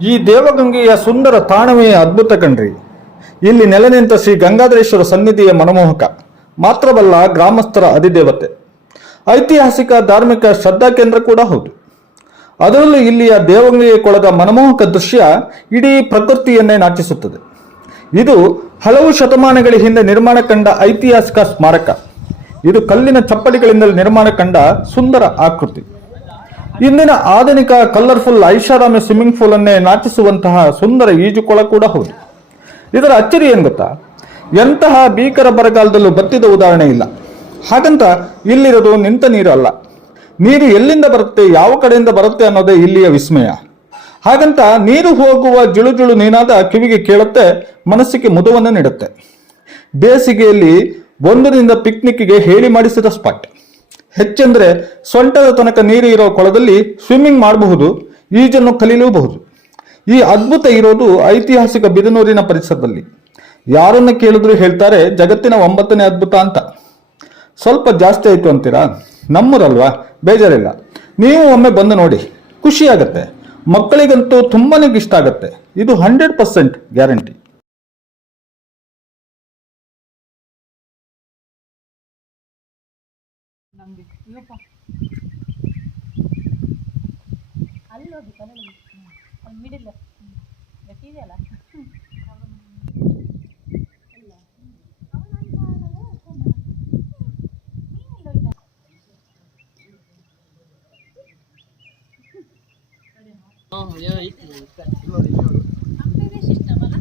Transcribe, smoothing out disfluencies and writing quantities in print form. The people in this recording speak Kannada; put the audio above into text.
ಈ ದೇವಗಂಗೆಯ ಸುಂದರ ತಾಣವೇ ಅದ್ಭುತ ಕಣ್ರಿ. ಇಲ್ಲಿ ನೆಲೆ ನಿಂತ ಶ್ರೀ ಗಂಗಾಧರೇಶ್ವರ ಸನ್ನಿಧಿಯ ಮನಮೋಹಕ. ಮಾತ್ರವಲ್ಲ, ಗ್ರಾಮಸ್ಥರ ಅಧಿದೇವತೆ, ಐತಿಹಾಸಿಕ ಧಾರ್ಮಿಕ ಶ್ರದ್ಧಾ ಕೇಂದ್ರ ಕೂಡ ಹೌದು. ಅದರಲ್ಲೂ ಇಲ್ಲಿಯ ದೇವಗಂಗೆಯ ಕೊಳದ ಮನಮೋಹಕ ದೃಶ್ಯ ಇಡೀ ಪ್ರಕೃತಿಯನ್ನೇ ನಾಚಿಸುತ್ತದೆ. ಇದು ಹಲವು ಶತಮಾನಗಳ ಹಿಂದೆ ನಿರ್ಮಾಣ ಕಂಡ ಐತಿಹಾಸಿಕ ಸ್ಮಾರಕ. ಇದು ಕಲ್ಲಿನ ಚಪ್ಪಡಿಗಳಿಂದ ನಿರ್ಮಾಣ ಕಂಡ ಸುಂದರ ಆಕೃತಿ. ಇಂದಿನ ಆಧುನಿಕ ಕಲರ್ಫುಲ್ ಐಷಾರಾಮಿ ಸ್ವಿಮ್ಮಿಂಗ್ ಪೂಲ್ ಅನ್ನೇ ನಾಚಿಸುವಂತಹ ಸುಂದರ ಈಜುಕೊಳ ಕೂಡ ಹೌದು. ಇದರ ಅಚ್ಚರಿ ಏನ್ ಗೊತ್ತಾ, ಎಂತಹ ಭೀಕರ ಬರಗಾಲದಲ್ಲೂ ಬತ್ತಿದ ಉದಾಹರಣೆ ಇಲ್ಲ. ಹಾಗಂತ ಇಲ್ಲಿರೋದು ನಿಂತ ನೀರು ಅಲ್ಲ. ನೀರು ಎಲ್ಲಿಂದ ಬರುತ್ತೆ, ಯಾವ ಕಡೆಯಿಂದ ಬರುತ್ತೆ ಅನ್ನೋದೇ ಇಲ್ಲಿಯ ವಿಸ್ಮಯ. ಹಾಗಂತ ನೀರು ಹೋಗುವ ಜುಳುಜುಳು ನೀನಾದ ಕಿವಿಗೆ ಕೇಳುತ್ತೆ, ಮನಸ್ಸಿಗೆ ಮುದವನ್ನು ನೀಡುತ್ತೆ. ಬೇಸಿಗೆಯಲ್ಲಿ ಒಂದರಿಂದ ಪಿಕ್ನಿಕ್ಗೆ ಹೇಳಿ ಮಾಡಿಸಿದ ಸ್ಪಾಟ್. ಹೆಚ್ಚೆಂದರೆ ಸೊಂಟದ ತನಕ ನೀರು ಇರೋ ಕೊಳದಲ್ಲಿ ಸ್ವಿಮ್ಮಿಂಗ್ ಮಾಡಬಹುದು, ಈಜನ್ನು ಕಲಿಯಲೂಬಹುದು. ಈ ಅದ್ಭುತ ಇರೋದು ಐತಿಹಾಸಿಕ ಬಿದನೂರಿನ ಪರಿಸರದಲ್ಲಿ. ಯಾರನ್ನ ಕೇಳಿದ್ರು ಹೇಳ್ತಾರೆ ಜಗತ್ತಿನ 9ನೇ ಅದ್ಭುತ ಅಂತ. ಸ್ವಲ್ಪ ಜಾಸ್ತಿ ಆಯ್ತು ಅಂತೀರಾ? ನಮ್ಮೂರಲ್ವಾ, ಬೇಜಾರಿಲ್ಲ. ನೀವು ಒಮ್ಮೆ ಬಂದು ನೋಡಿ, ಖುಷಿ ಆಗತ್ತೆ. ಮಕ್ಕಳಿಗಂತೂ ತುಂಬಾನೇ ಇಷ್ಟ ಆಗತ್ತೆ. ಇದು 100% ಗ್ಯಾರಂಟಿ. ಅಲ್ಲೋಗಿ ಅಲ್ಲಿ ಮಿಡಿಲ್ ಗಟ್ಟಿದೆಯಲ್ಲ ಸಿಸ್ಟಮ್ ಅಲ್ಲ.